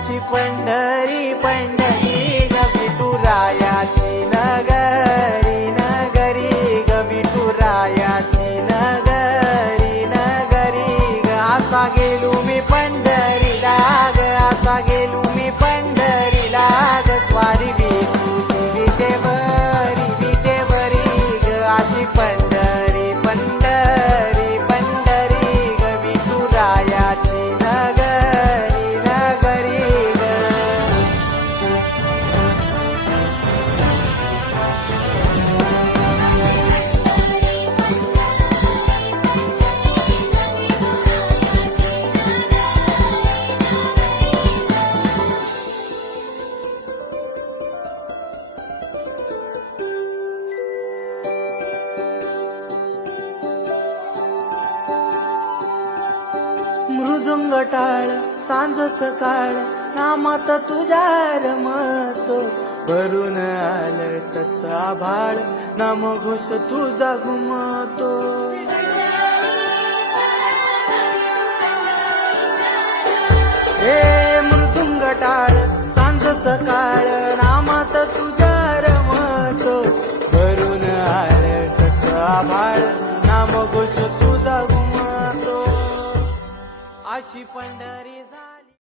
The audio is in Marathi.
अशी पंढरी पंढरी ग विठुरायाची नगरी नगरी ग विठुरायाची नगरी नगरी ग असा गेलो मी पंढरीला ग असा गेलो मी पंढरीला ग स्वारी विठूची विटेवरी ग अशी पंढरी पंढरी पंढरी ग विठुरायाची नगरी नगरी ग मृदुंग टाळ सांज सकाळ नामात तुझ्या रमतो भरून आलं तस आभाळ नाम घोष तुझा घुमतो हे मृदुंग टाळ सांज सकाळ नामात तुझ्या रमतो भरून आलं तस आभाळ नाम घोष तुझा घुमतो अशी पंढरी